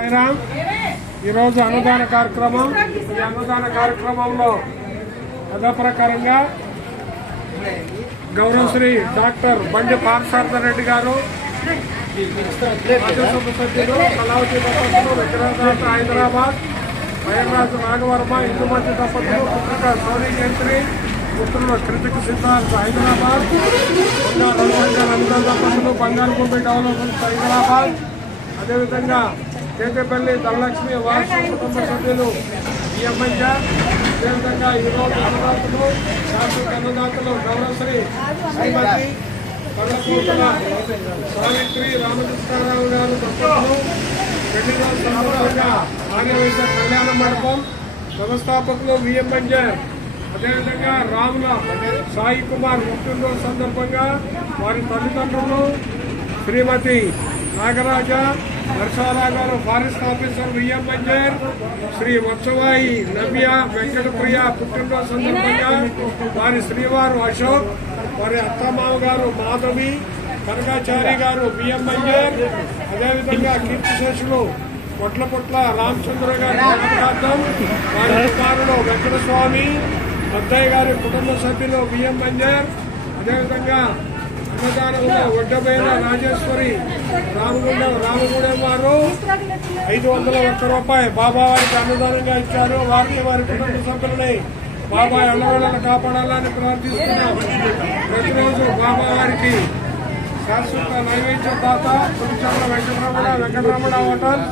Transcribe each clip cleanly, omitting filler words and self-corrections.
సాయిరామ్. ఈరోజు అన్నదాన కార్యక్రమం. ఈ అన్నదాన కార్యక్రమంలో ప్రకారంగా గౌరవశ్రీ డాక్టర్ బండి పార్థసారథి రెడ్డి గారు, రాజ్యసభ సభ్యులు కళావతి దంపతులు విగ్రహదాత హైదరాబాద్, వైర్రాజు నాగవర్మ ఇందుమతి దంపతులు, పుత్రిక సోనీ జయంత్రి, పుత్రులు కృతిక సిద్ధార్థ్ హైదరాబాద్, రంజన్ దంపతులు బంగారుగుంబి డెవలప్మెంట్ హైదరాబాద్, అదేవిధంగా కేకేపల్లి ధనలక్ష్మి వాసు కుటుంబ సభ్యులు బిఎంఐజ, అదేవిధంగా ఈరోజు అన్నదాతలు శాశ్వత అన్నదాతలు గౌరవశ్రీ శ్రీమతి కళ్ళపూతల సావిత్రి రామకృష్ణారావు గారు దంపతులు, పెళ్లి రోజు సందర్భంగా ఆర్యవైశ్య కళ్యాణ మండపం వ్యవస్థాపకులు బిఎంఐజ, అదేవిధంగా రాముల సాయి కుమార్ పుట్టినరోజు సందర్భంగా వారి తల్లిదండ్రులు శ్రీమతి నాగరాజ నర్సాలా గారు ఫారెస్ట్ ఆఫీసర్ విఎంఎన్జర్, శ్రీ మత్సవాయి నవ్య వెంకటప్రియ పుట్టినరోజు సందర్భంగా వారి శ్రీవారు అశోక్, వారి అత్తమామ గారు మాధవి కనకాచారి గారు బిఎంఎన్జర్, అదేవిధంగా కీర్తిశేషులు పొట్ల రామచంద్ర గారి జ్ఞాపకార్థం వారి కుమారుడు వెంకటస్వామి అద్దయ్య గారి కుటుంబ సభ్యులు బిఎంఎన్జర్, అదేవిధంగా అన్నదానంలో ఒడ్డబైన రాజేశ్వరి రామగూడెం వారు 501 రూపాయలు బాబా వారికి అన్నదానంగా ఇచ్చారు. వారిని వారి కుటుంబ సభ్యులని బాబా ఎల్లవేళలను కాపాడాలని ప్రార్థిస్తున్నాం. ప్రతిరోజు బాబా వారికి శాశ్వత నైవేద్య దాత పులిచర్ల వెంకటరమణ హోటల్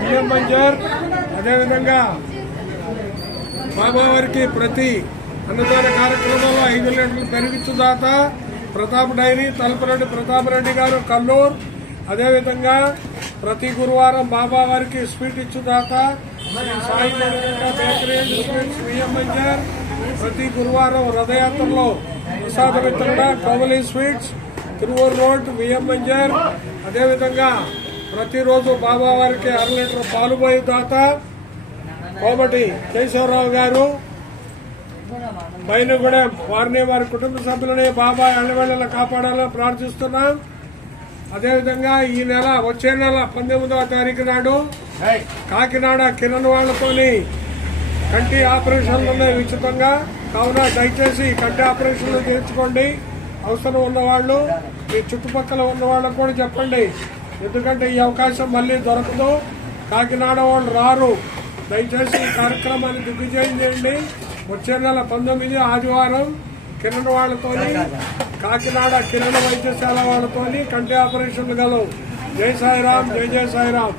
బిఎం బంజర్, అదేవిధంగా బాబా వారికి ప్రతి అన్నదాన కార్యక్రమంలో 5 లీటర్లు పెరిగిచ్చు దాత ప్రతాప్ డైరీ తలపరెడ్డి ప్రతాపరెడ్డి గారు కల్లూరు, అదేవిధంగా ప్రతి గురువారం బాబా వారికి స్వీట్ ఇచ్చుదాత సాయి బేకరీ స్వీట్స్ విఎంఎన్జర్, ప్రతి గురువారం రథయాత్రలో ప్రసాద వితరణ కోమలి స్వీట్స్ తిరువూరు రోడ్ విఎంఎన్జర్, అదేవిధంగా ప్రతిరోజు బాబా వారికి 1 లీటర్ పాలు పోయి దాత కోమటి కేశవరావు గారు బైనగూడెం, వారిని వారి కుటుంబ సభ్యులని బాబా ఎల్లవేళలా కాపాడాలని ప్రార్థిస్తున్నాం. అదేవిధంగా ఈ నెల వచ్చే నెల 19వ తారీఖు నాడు కాకినాడ కిరణ్ వాళ్లతోని కంటి ఆపరేషన్లు ఉచితంగా, కావున దయచేసి కంటి ఆపరేషన్లు చేయించుకోండి. అవసరం ఉన్నవాళ్లు మీ చుట్టుపక్కల ఉన్న వాళ్ళకు కూడా చెప్పండి, ఎందుకంటే ఈ అవకాశం మళ్లీ దొరకదు. కాకినాడ వాళ్ళు రారు. దయచేసి ఈ కార్యక్రమాన్ని దిగ్విజయం చేయండి. వచ్చే నెల 19 ఆదివారం కిరణ్ వాళ్లతోని కాకినాడ కిరణ్ వైద్యశాల వాళ్లతోని కంటి ఆపరేషన్లు గలవు. జై సాయిరాం, జై జై సాయిరాం.